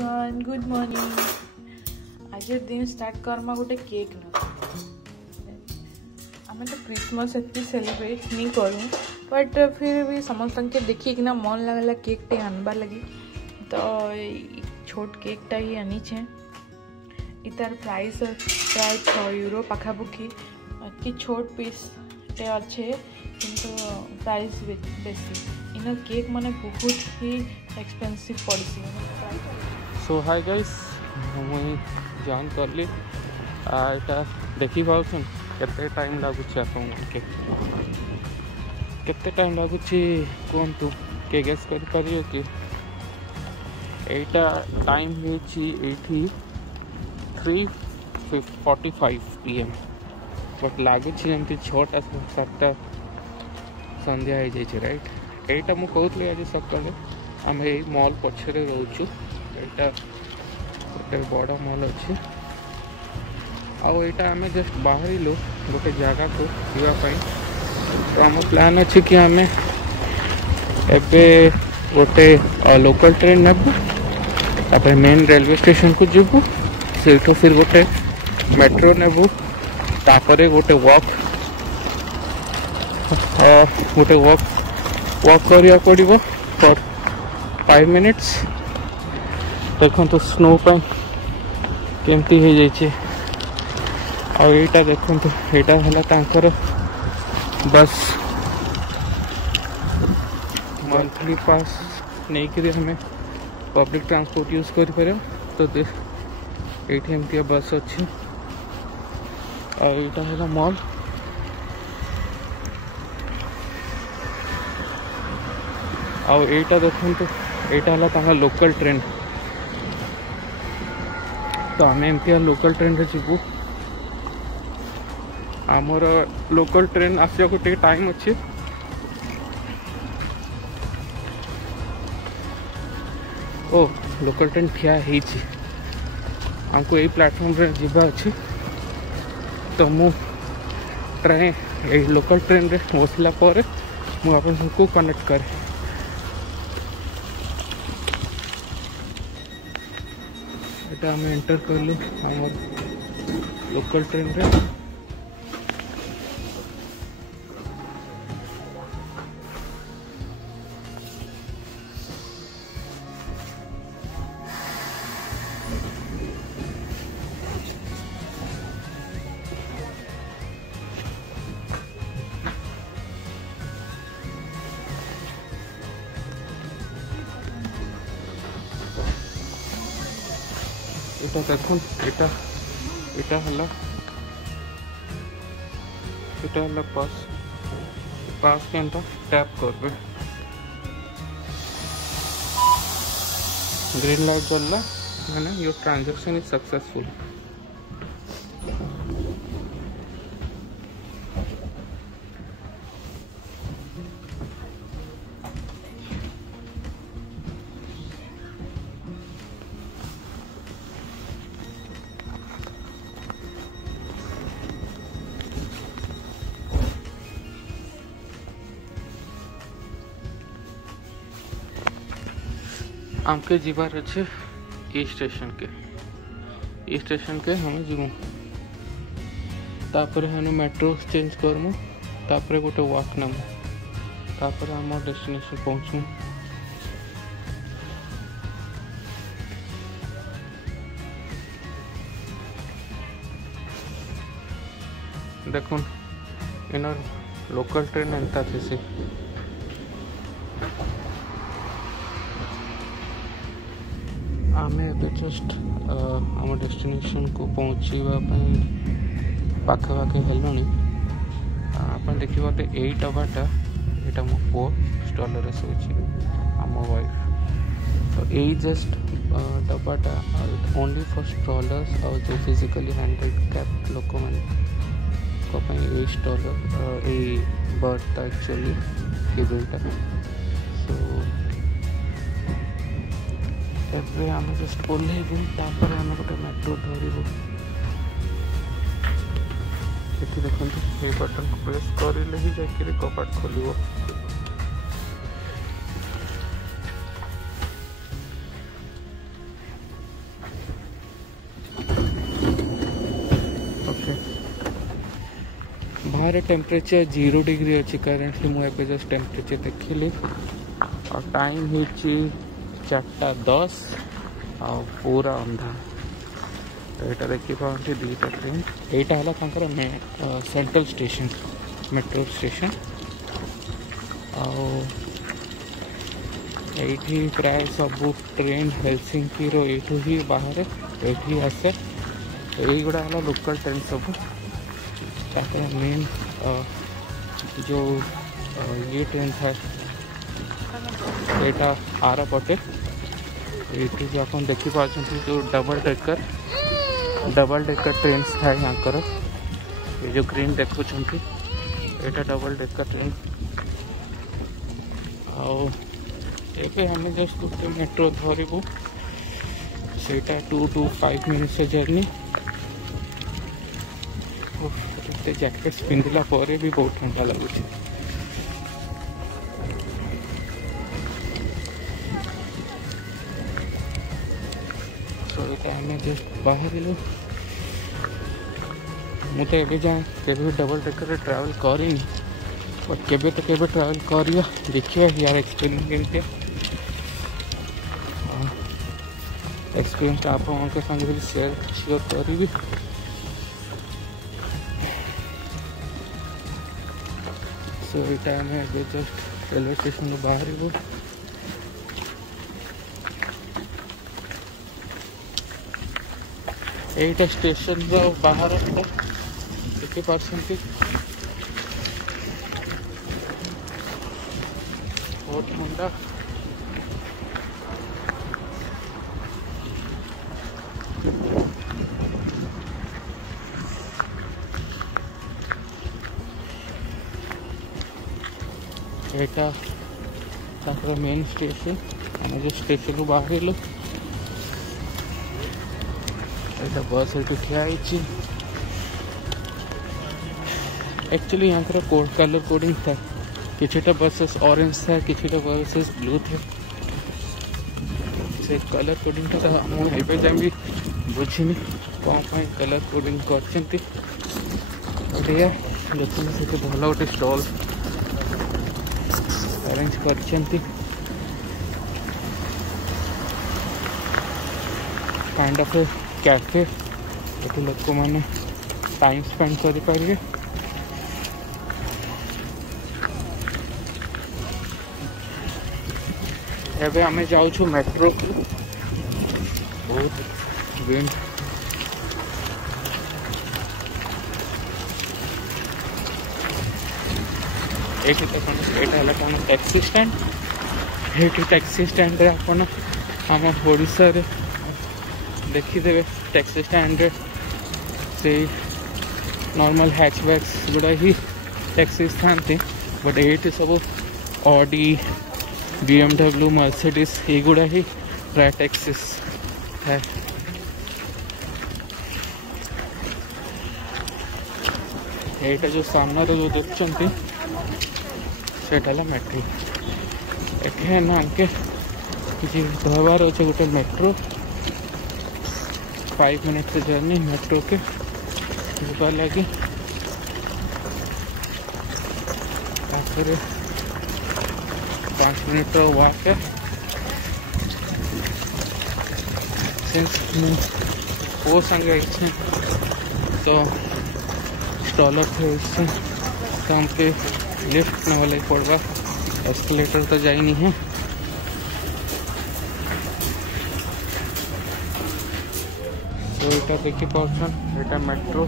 Everyone, good morning. आज दिन start Karma गोटे केक न आम तो क्रिसमस एत सेलिब्रेट नहीं करूँ, बट फिर भी समस्त के देखिए कि ना मन लगला केक टे आनबार लगी, तो छोट केकटा ही आनीचे। इतार प्राइस प्राय 6 यूरो पाखापुखी कि छोट पीस टे अच्छे किंतु प्राइस बेसी। इन केक माने बहुत ही एक्सपेंसिव पड़सी। सो हाय गाइस, मुई जॉइन करली एटा देखी पाउछन केते टाइम लागुछ आपन के केते टाइम लागुछ कोंतु के गेस कर परियो कि एटा टाइम हेची 3:45 PM बट लागुछ एमती 6टा 7टा संध्या हो जाइए राइट। एटा मु कहूली आज सकाଳେ आम ये मॉल पछरे रोचु। एटा गोटे बड़ा मॉल अच्छे आईटा आम जस्ट बाहर गोटे जगह को जावाई। तो आम प्लान अच्छे कि आम एबे गोटे लोकल ट्रेन नेबू, तापर मेन रेलवे स्टेशन को जीवु, से फिर गोटे मेट्रो नेबू, तापर गोटे वॉक करिया पड़िबो फॉर 5 मिनिट्स। देखो तो स्नो पाई केमती हो जाइए। और यहाँ देखो यहाँ है तांकर बस मंथली पास नहीं कि हमें पब्लिक ट्रांसपोर्ट यूज कर तो ये एमती बस अच्छी। और यहाँ है मॉल। और यहाँ देखो तो यहाँ है लोकल ट्रेन। तो आम एमती लोकल ट्रेन रे जीवु। आमर लोकल ट्रेन आसिया को टाइम अच्छे। ओ लोकल ट्रेन ठिया हमको यही प्लेटफॉर्म रे जीवा अच्छे। तो मु ट्रेन ये लोकल ट्रेन रे बसला पर मु आपन सबको कनेक्ट करे। एटा हम एंटर करलु हमर लोकल ट्रेन रे। এটা দেখুন এটা হলো পাস কেনটা ট্যাপ করবে, গ্রিন লাইট জ্বললা মানে your transaction is successful। आमके जीवार अच्छे ई स्टेशन के हमें जीवु। तापर हमें मेट्रो चेंज करमु, तापर गोटे वॉक नमु, तापर आम डेस्टिनेशन पहुँचमु। देखुन इनर लोकल ट्रेन एंता थी से आमे जस्ट आम डेस्टिनेशन को पहुँचापी पाखापाखि हेलुणी। आप देखिए तो यही डब्बाटा यहाँ मो पु स्टल शोची आम वाइफ। तो यही जस्ट डब्बाटा ओनली फॉर स्ट्रॉलर्स और जो फिजिकली हैंडिकैप्ड लोक मैंने स्टॉलर यही बर्थटा एक्चुअली केबिलटा। सो एबे आम जस्ट ओल्लैबू, तापर आम गोटे मेट्रो धरबू। ये देखो ये बटन को प्रेस करें ही जाकर कपाट खोल। बाहर टेम्परेचर 0 डिग्री अच्छी करेन्टली मुझे जस्ट टेम्परेचर देखिली और टाइम हो 4:10 आ पूरा अंधा यहाँ देखिए दुईटा ट्रेन यहाँ है सेंट्रल स्टेशन मेट्रो स्टेशन आठी प्राय सबू ट्रेन हेलसिंकी रो ही बाहर ये आसे युड़ा है लोकल ट्रेन सब मेन जो ये ट्रेन था यहाँ आर पटे ये जो आप देखिपार जो डबल डेकर ट्रेन था यहाँ ये जो ग्रीन देखुं यहाँ डबल डेकर ट्रेन आए हमें जस्ट गोटे मेट्रो धरबू से 2 to 5 मिनिट्स जर्नी जैकेट पिंधला पर भी बहुत ठंडा लगुच आम जस्ट बाहर मुझे एवं जाए केवे डबल डेकर ट्रैवल करें बट केवे तो केवे ट्रैवल करिया देखिए यार एक्सपीरियंस एक्सपीरियंस आप संगे शेयर करी सो यहाँ आम जस्ट रेलवे स्टेशन बाहर यहीटा स्टेशन बाहर देखी पार्टी बहुत ठंडा यहाँ मेन स्टेशन आम जो स्टेशन बाहर यहाँ बस ये ठिया एक्चुअली यहाँ कलर कोडिंग था किछटा बसेस ऑरेंज था किछटा बसेस ब्लू थे से कलर कोडिंग था मुझे जाए भी बुझीनी कौन कलर कोडिंग कर भल गोटे स्टॉल अरेंज कर काइंड ऑफ कैफे ये लोक मैंने टाइम स्पेंड करें एवं आम जाऊँ मेट्रो बहुत विंड ये कौन टैक्सी स्टैंड ये टैक्सी स्टैंड आपन आम ओडिशा रे देखीदे टैक्सी स्टैंड से नॉर्मल हैचबैक्स गुड़ा ही टैक्सीज था बट ये सब ऑडी BMW मर्सिडीज ये गुड़ा ही प्राय टैक्सीज है यहाँ जो सामने जो देखते मेट्रो ये ना हमके धरबार अच्छे गोटे मेट्रो 5 मिनट जर्नी मेट्रो के जावा लगे 5 मिनट वाक है वो संगे तो स्टॉलर थे उससे तो हमके लिफ्ट न वाले पड़वा एस्केलेटर तो जाई नहीं है तो यहाँ देखी पार्सन यहाँ मेट्रो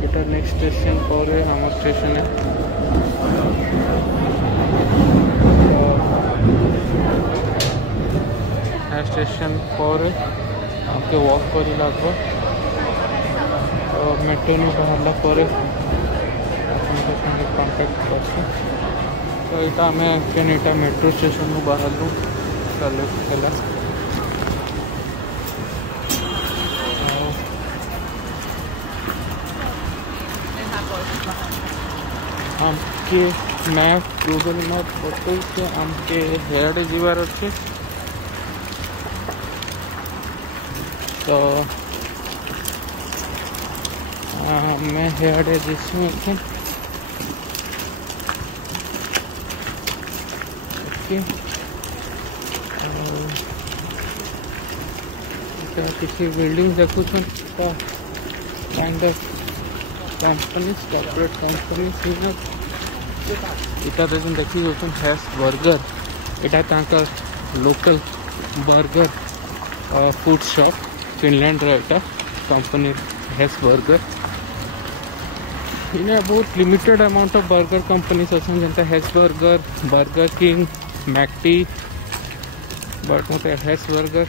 यहाँ नेक्स्ट स्टेशन पर आम स्टेशन है स्टेशन पर हमके वॉक कर लगभग तो मेट्रो में बाहरला पर कॉन्टैक्ट कर तो यहाँ आम यहाँ मेट्रो स्टेशन में बाहर चल आमके मैप गूगल मैप बतई आमके हेड जीवार अच्छे तो ଆମେ ହେଆଡ଼େ ଯିସୁଁ ଏଠି। ଓକେ, किसी बिल्डिंग देखुन तो kind of companies corporate companies इटा देखुन देखी जाऊँ हैश बर्गर इटा तांका local burger food shop Finland रा कंपनी हैश बर्गर इन्हें बहुत limited amount of burger companies अच्छा जनता Hesburger Burger King McD but मत हैश बर्गर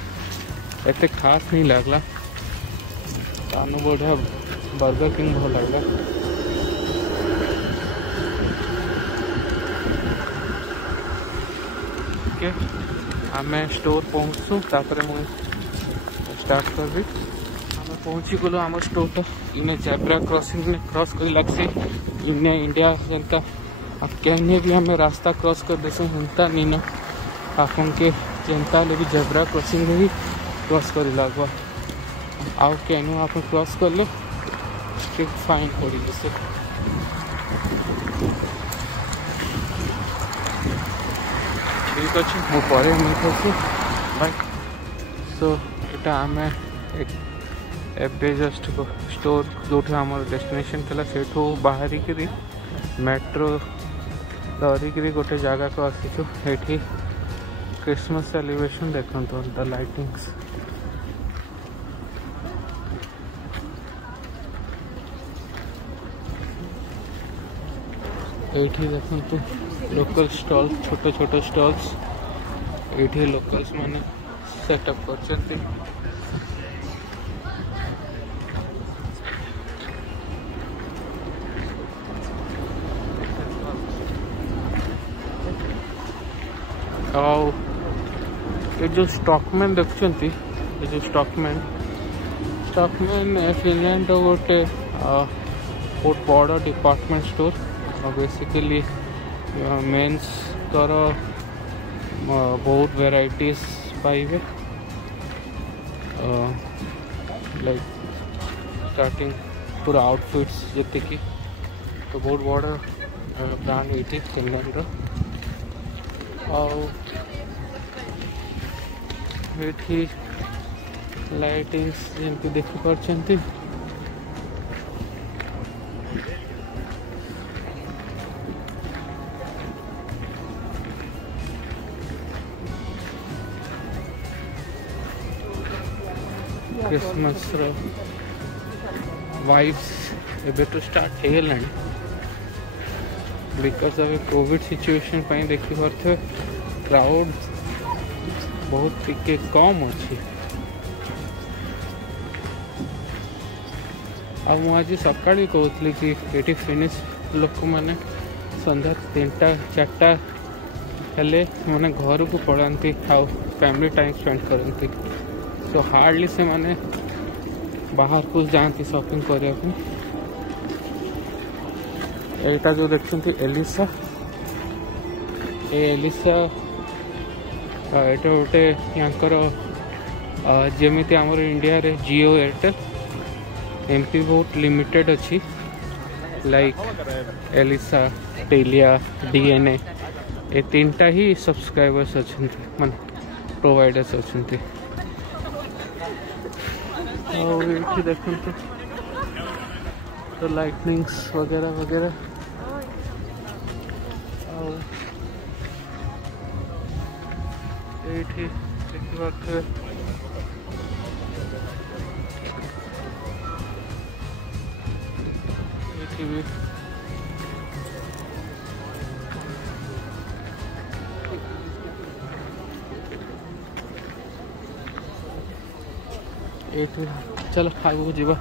एते खास नहीं लगला तानु बढ़िया बर्गर किंग भल लगला। ओके आम स्टोर पहुँचू तापर मुझे स्टार्ट करबी। आम पहुँची गलु आम स्टोर तो इने जेब्रा क्रॉसिंग ने क्रॉस कर लगसे इने इंडिया जनता कहने भी हमें रास्ता क्रॉस कर देसु हंता नहीं न आपन के जनता ले भी जेब्रा क्रॉसिंग में भी क्रॉस कर लगवा आउ कैनु आप क्रॉस कर ले स्ट्रिक्ट फाइन पड़ी जैसे ठीक अच्छे मु परे मिलूँ बाय। सो यहाँ आम एबे जस्ट स्टोर जो आम डेस्टिनेशन थी से बाहरिक मेट्रो धरिक गोटे जगह को आसीचु। ये क्रिसमस सेलिब्रेशन देखो द लाइटिंग्स ये देखो लोकल स्टॉल छोट छोट स्टॉल्स ये लोकल्स माने सेटअप कर ये जो स्टॉकमैन देखते ये जो स्टॉकमैन फिनलैंड गोटे बहुत बड़ डिपार्टमेंट स्टोर बेसिकली मेन्स तर बहुत वेराइटीज पाइबे लाइक स्टार्टिंग पूरा आउटफिट्स जति की तो बहुत बड़ ब्रांड ये फिनलैंड ये लाइटिंग्स जमती देखी पार्टी क्रिसमस वाइब्स एबे तो स्टार्ट हो गला बिकॉज ऑफ कोविड सिचुएशन पाई देखी पारे क्राउड बहुत टिके कम अच्छी आज सका कहती कि ये फिनिश लोक मैंने संध्या 3टा 4टा हेले मैंने घर को पढ़ाती आउ फैमिली टाइम स्पेंड करती सो हार्डली से मैंने बाहर को जाती शॉपिंग करने। यहाँ जो देखते एलिसा एलिसा ये गोटे यांकर जमी आमर इंडिया रे जियो एयरटेल एमपी बहुत लिमिटेड अच्छी लाइक एलिसा टेलिया डीएनए ये 3टा ही सब्सक्राइबर्स अच्छा मान प्रोवाइडर्स अच्छा देखते तो लाइटनिंग्स वगैरह वगैरह ये भी चलो आगू जीवा।